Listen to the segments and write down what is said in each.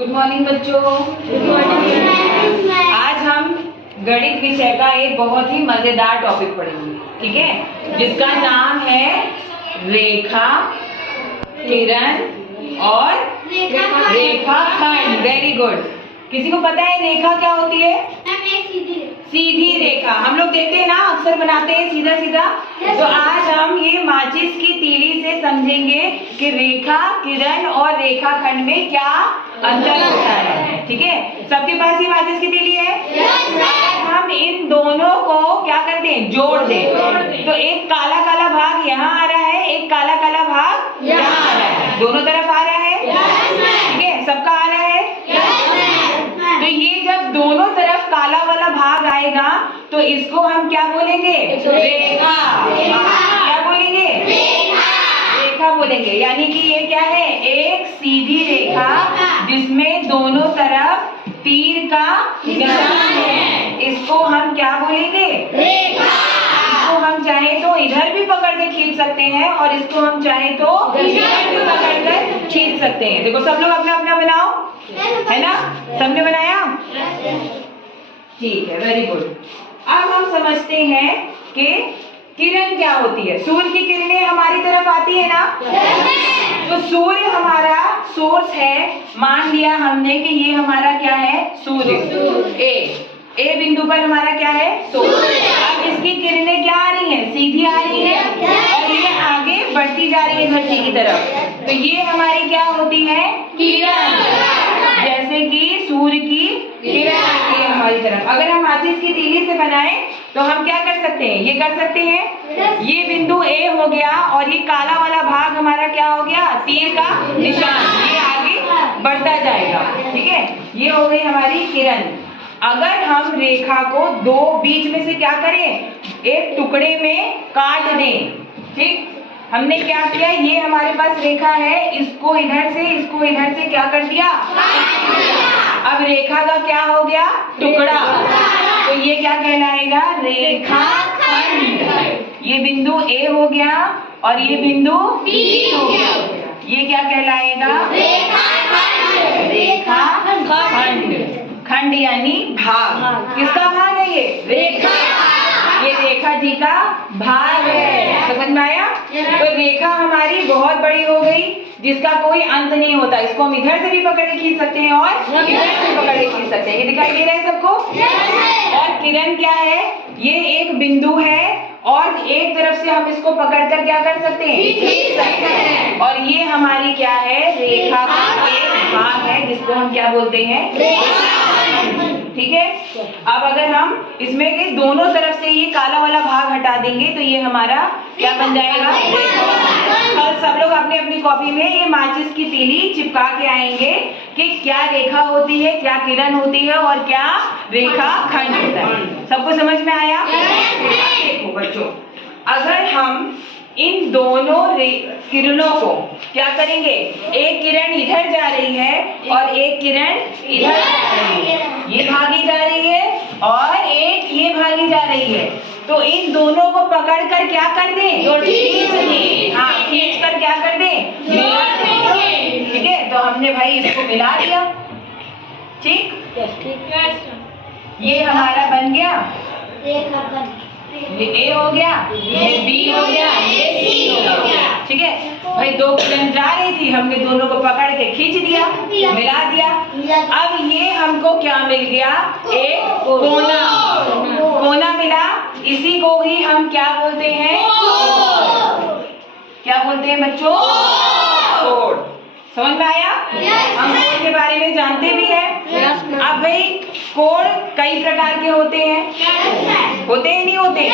Good morning बच्चों। Good morning. आज हम गणित विषय का एक बहुत ही मजेदार टॉपिक पढ़ेंगे, ठीक है, जिसका नाम है रेखा, किरण और रेखाखंड। Very good. किसी को पता है रेखा क्या होती है? सीधी रेखा। हम लोग देखते हैं ना, अक्सर बनाते हैं सीधा सीधा। तो आज हम ये माचिस की तीली से समझेंगे कि रेखा, किरण और रेखाखंड में क्या अंतर होता है, ठीक है। सबके पास ये माचिस की तीली है। अगर हम इन दोनों को क्या करते हैं, जोड़ दें, तो एक काला काला भाग यहाँ आ रहा है, एक काला काला भाग यहाँ आ रहा है। दोनों तरफ आ रहा है, ठीक है, सबका आ रहा है। तो ये जब दोनों तरफ काला वाला भाग आएगा तो इसको हम क्या बोलेंगे? रेखा। क्या बोलेंगे? रेखा बोलेंगे। यानी कि ये क्या है? एक सीधी रेखा जिसमें दोनों तरफ तीर का निशान है। इसको हम क्या बोलेंगे? रेखा। इसको हम चाहे तो इधर भी पकड़ के खींच सकते हैं और इसको हम चाहे तो इधर भी पकड़ कर खींच सकते हैं। देखो सब लोग अपना अपना बनाओ, है ना? सबने बनाया? ठीक है, वेरी गुड। अब हम समझते हैं कि किरण क्या होती है। सूर्य की किरणें हमारी तरफ आती है ना? तो सूर्य हमारा सोर्स है। मान लिया हमने कि ये हमारा क्या है? सूर्य। ए बिंदु पर हमारा क्या है? सूर्य। अब इसकी किरणें क्या आ रही हैं? सीधी आ रही है और ये आगे बढ़ती जा रही है धरती की तरफ। तो ये हमारी क्या होती है? किरण। जैसे कि सूर्य की किरण आती है हमारी तरफ। अगर हम माचिस की तीली से बनाएं तो हम क्या कर सकते हैं? ये कर सकते हैं, ये बिंदु ए हो गया और ये काला वाला भाग हमारा क्या हो गया? तीर का निशान। ये आगे बढ़ता जाएगा, ठीक है। ये हो गई हमारी किरण। अगर हम रेखा को दो बीच में से क्या करें? एक टुकड़े में काट दें, ठीक। हमने क्या किया? ये हमारे पास रेखा है, इसको इधर से क्या कर दिया? अब रेखा का क्या हो गया? टुकड़ा। तो ये क्या कहलाएगा? रेखाखंड। ये बिंदु ए हो गया और ये बिंदु बी हो गया। ये क्या कहलाएगा? रेखाखंड। खंड यानी भाग। किसका भाग है ये? रेखा। ये रेखा जी का भाग है। समझ में आया? तो रेखा हमारी बहुत बड़ी हो गई जिसका कोई अंत नहीं होता। इसको हम इधर से भी पकड़ के खींच सकते हैं और इधर से पकड़ के खींच सकते हैं। ये दिखाई दे रहा है सबको? और किरण क्या है? ये एक बिंदु है और एक तरफ से हम इसको पकड़कर क्या कर सकते हैं? खींच सकते हैं। और ये हमारी क्या है? रेखा का एक भाग है जिसको हम क्या बोलते हैं? ठीक है। अब अगर हम इसमें के दोनों तरफ से ये काला वाला भाग हटा देंगे तो ये हमारा क्या बन जाएगा? कल सब लोग अपनी अपनी कॉपी में ये माचिस की तीली चिपका के आएंगे कि क्या रेखा होती है, क्या किरण होती है और क्या रेखा खंड होता है। सबको समझ में आया? देखो बच्चों, अगर हम इन दोनों किरणों को क्या करेंगे? एक किरण इधर जा रही है और एक किरण इधर जा रही है। ये भागी जा रही है और एक ये भागी जा रही है। तो इन दोनों को पकड़कर क्या कर दें? खींच दें। हाँ, खींच कर क्या कर दें? मिला दें। ठीक है, तो हमने भाई इसको मिला दिया, ठीक। ये हमारा बन गया, ये ए हो गया, ये बी हो गया, ये सी हो गया, ठीक है। भाई दो किरण जा रही थी, हमने दोनों को पकड़ के खींच दिया, मिला दिया। अब ये हमको क्या मिल गया? एक कोना मिला। इसी को ही हम क्या बोलते हैं? क्या बोलते हैं बच्चों? कोण। समझ में आया? हम कोण के बारे में जानते भी हैं। अब भाई कोण कई प्रकार के होते हैं, होते ही नहीं होते।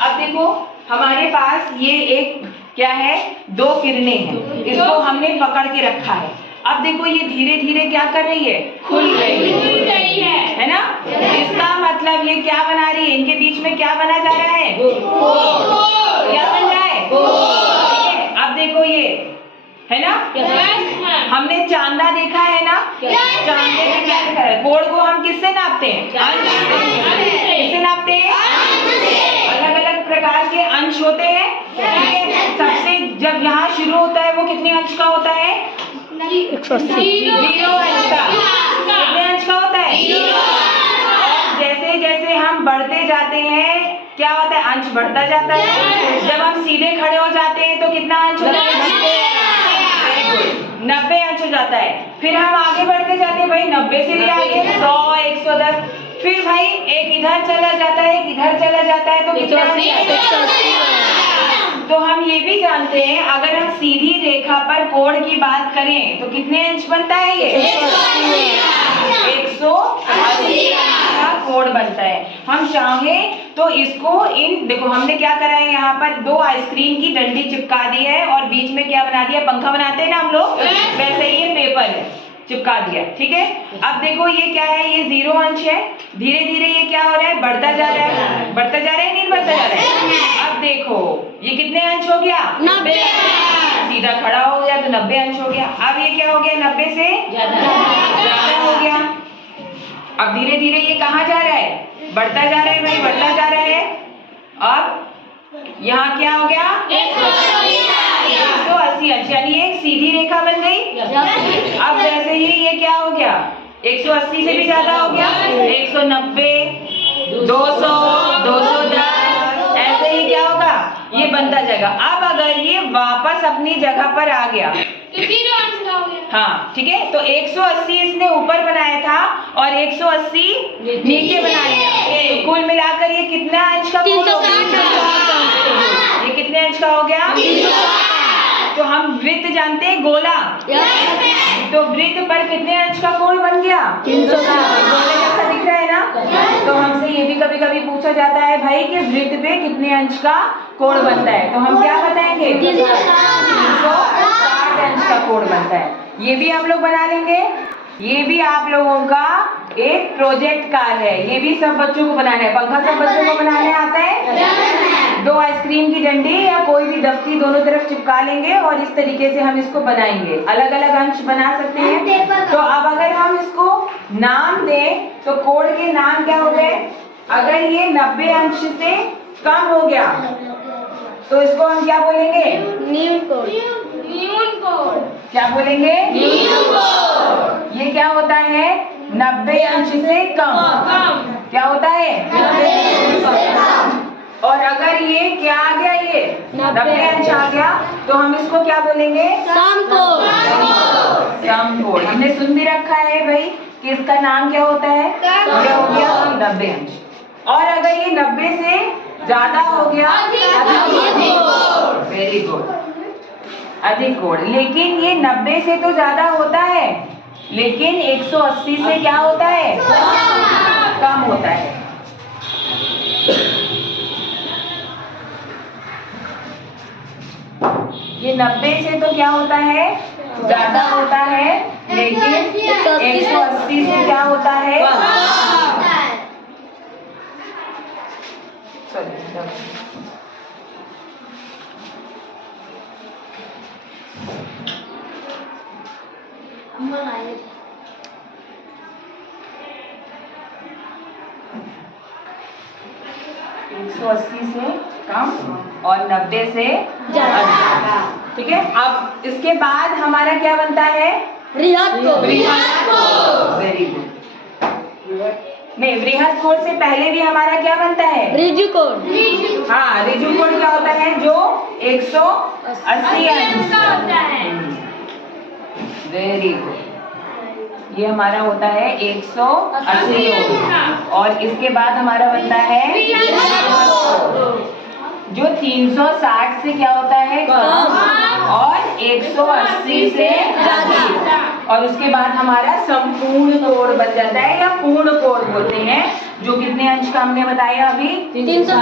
अब देखो हमारे पास ये एक क्या है? दो किरणें हैं, इसको हमने पकड़ के रखा है। अब देखो ये धीरे धीरे क्या कर रही है? खुल रही है ना? इसका मतलब ये क्या बना रही है? इनके बीच में क्या बना जा रहा है? क्या बन रहा है? अब देखो ये है ना? हमने चांदा देखा है ना? चांदे में क्या लिखा है? कोण को हम किससे नापते हैं? अंश से। किससे नापते हैं? अलग अलग प्रकार के अंश होते हैं। सबसे जब यहाँ शुरू होता है वो कितने अंश का होता है? 0 अंश का। कितने अंश का होता है? 0। और जैसे जैसे हम बढ़ते जाते हैं क्या होता है? अंश बढ़ता जाता है। जब हम सीधे खड़े हो जाते हैं तो कितना अंश होता है? 90 अंश हो जाता है। फिर हम आगे बढ़ते जाते हैं भाई, 90 से भी आगे 100, 110। फिर भाई एक इधर चला जाता है, एक इधर चला जाता है, तो कितना अंश? तो हम ये भी जानते हैं अगर हम सीधी रेखा पर कोण की बात करें तो कितने अंश बनता है? ये 180 का कोण बनता है। हम चाहें तो इसको देखो हमने क्या करा है, यहाँ पर 2 आइसक्रीम की डंडी चिपका दी है और बीच में क्या बना दिया? पंखा बनाते हैं ना हम लोग, वैसे ही ये पेपर है, चिपका दिया। ठीक है, अब देखो ये क्या है? ये 0 अंश है। धीरे धीरे ये क्या हो रहा है? बढ़ता जा रहा है। बढ़ता जा रहा है, नहीं बढ़ता जा रहा है? अब देखो ये कितने अंश हो गया? 90। सीधा खड़ा हो गया तो 90 अंश हो गया। अब ये क्या हो गया? 90 से ज्यादा हो गया। अब धीरे धीरे ये कहाँ जा रहा है? बढ़ता जा रहा है भाई, बढ़ता जा रहा है। अब यहाँ क्या हो गया? 180 अंश, यानी एक सीधी रेखा बन गई। अब जैसे ही ये क्या हो गया? 180 से भी ज्यादा हो गया, 190, 200, 210, ऐसे ही क्या होगा? ये बनता जाएगा। अब अगर ये वापस अपनी जगह पर आ गया, हाँ ठीक है, तो 180 इसने ऊपर बनाया था और 180 नीचे बनाया। तो कुल मिलाकर ये कितना अंश का? 360। ये कितने अंश का हो गया? तो हम वृत्त जानते हैं, गोला। तो वृत्त पर कितने अंश का कोण बन गया? 360। गोले जैसा दिख रहा है ना? तो हमसे ये भी कभी कभी पूछा जाता है भाई कि वृत्त पे कितने अंश का कोण बनता है, तो हम क्या बताएंगे? 360 अंश का कोण बनता है। ये भी हम लोग बना लेंगे। ये भी आप लोगों का एक प्रोजेक्ट कार्य है, ये भी सब बच्चों को बनाना है। पंखा सब बच्चों को बनाने आता है। 2 आइसक्रीम की डंडी या कोई भी दफ्ती दोनों तरफ चिपका लेंगे और इस तरीके से हम इसको बनाएंगे। अलग अलग अंश बना सकते हैं। तो अब अगर हम इसको नाम दें तो कोण के नाम क्या हो गए? अगर ये 90 अंश से कम हो गया तो इसको हम क्या बोलेंगे? न्यून कोण। क्या बोलेंगे? ये क्या होता है? 90 अंश से कम। क्या होता है? 90 अंश से कम। और अगर ये क्या आ गया? ये 90 अंश आ गया तो हम इसको क्या बोलेंगे? समकोण। समकोण। हमने सुन भी रखा है भाई कि इसका नाम क्या होता है? क्या हो गया? 90 अंश। और अगर ये 90 से ज्यादा हो गया, वेरी गुड, अधिक कोण। लेकिन ये 90 से तो ज्यादा होता है, लेकिन 180 से क्या होता है? कम होता है। ये 90 से तो क्या होता है? ज्यादा होता है, लेकिन 180 से क्या होता है? सौ 180 से कम और 90 से ज्यादा। ठीक है, अब इसके बाद हमारा क्या बनता है? बृहद कोण। Very good. नहीं, बृहद कोण से पहले भी हमारा क्या बनता है? ऋजु कोण। हाँ, ऋजु कोण क्या होता है? जो 180 अंश का होता है। Very good. ये हमारा होता है 180 अंश। और इसके बाद हमारा बनता है जो 360 से क्या होता है? कम। और 180 से ज्यादा। और उसके बाद हमारा संपूर्ण कोण बन जाता है या पूर्ण कोण बोलते हैं, जो कितने अंश का हमने बताया अभी? 360।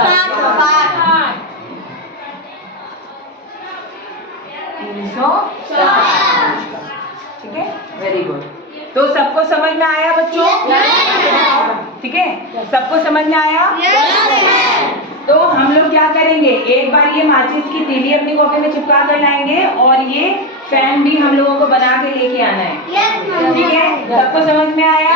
360। ठीक है, वेरी गुड। तो सबको समझ में आया बच्चों? ठीक है, सबको समझ में आया? तो हम लोग क्या करेंगे, एक बार ये माचिस की तीली अपनी कॉपी में चिपका कर लाएंगे और ये फैन भी हम लोगों को बना के लेके आना है। ठीक है, सबको समझ में आया?